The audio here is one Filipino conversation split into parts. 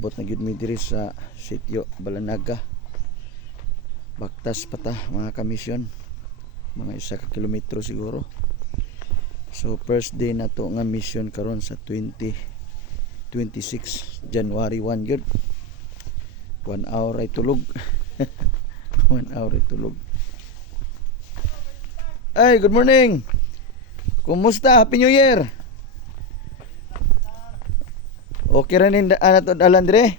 Abot na gyud mi diri sa sitio Balanaga. Baktas pa ta mga kamisyon. Mga 1 kilometro siguro. So first day na to nga mission karon sa 2026 January 1 gyud. 1 hour ay tulog. 1 hour ay tulog. Ay, good morning. Kumusta? Happy New Year. Okay rin yung dalan dire?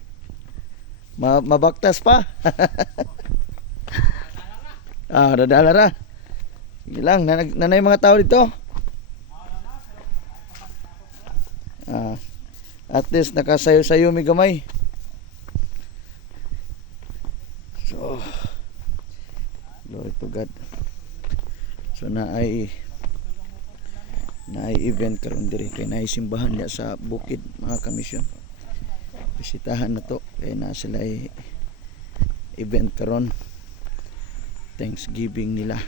Mabaktas pa? Dadala ra. Sige lang, nanay mga tao dito. At least nakasayo-sayo may gamay. So, glory to God. So na ay event karon diri kay naay simbahan niya sa bukid mga kamisyon. Bisitahan na to kay na sila ay event karon, Thanksgiving nila.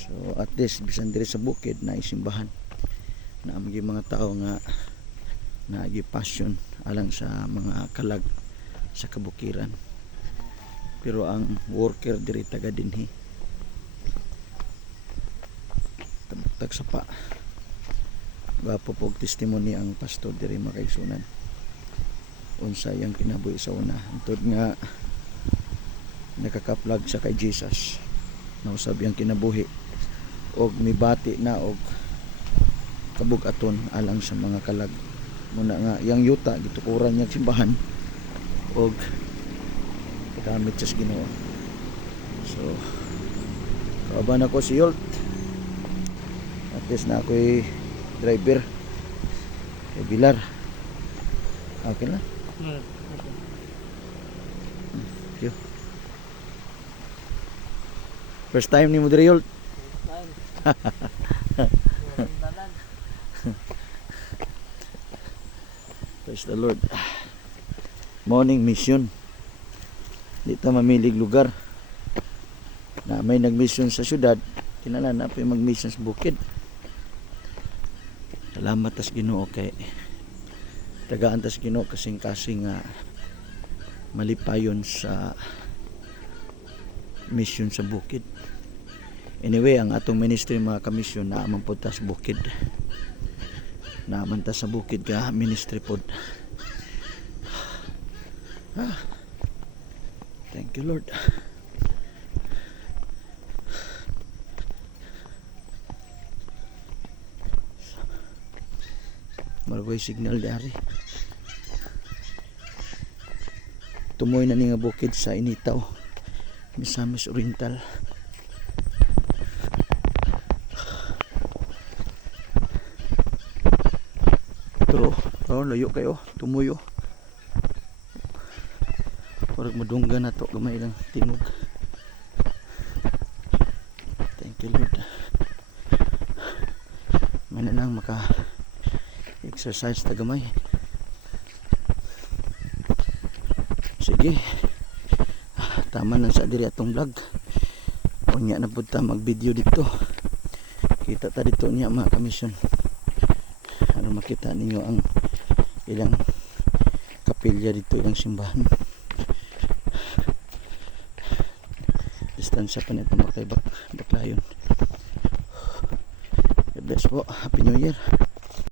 So at least bisan diri sa bukid naay simbahan na mga tao nga naagi passion alang sa mga kalag sa kabukiran. Pero ang worker diri taga dinhi tabuk sa pa. Gapo pog testimony ang pastor diri makaigsunan. Unsay ang kinabuhi sa una. Antod nga nakakaplag sa kay Jesus. Nausab ang kinabuhi og mibati na og kabug-aton alang sa mga kalag. Muna nga yang yuta gitukuran niya simbahan og gamit sa Ginoo. So kauban ako si Yolt. At least na ako'y driver kay Bilar. Okay na? Thank you. First time ni mo diri, Yolt? Praise the Lord. Morning mission. Dito mamilig lugar na may nag-mission sa syudad, kinahanglan na pa mag-mission sa bukid. Salamat tas Ginoo kay tagaan tas Ginoo kasing-kasing malipayon sa mission sa bukid. Anyway, ang atong ministry mga kamisyon na amang sa bukid. Naaman ta sa bukid ka ministry pod. Thank you Lord. Maragay signal dari. Tumoy na ni nga bukid sa Initaw, Misamis Oriental. Pero layo kayo, tumuyo. Parang madungga na to, gamay lang tingog. Thank you Lord. May na lang maka exercise ta gamay. Sige, tama na sa diri atong vlog. Unya na pud ta mag video dito. Kita ta dito niya mga kamisyon. Ano makita ninyo ang ilang kapilya dito, ilang simbahan. Distansya pa nito makay baklayon. God bless po. Happy New Year.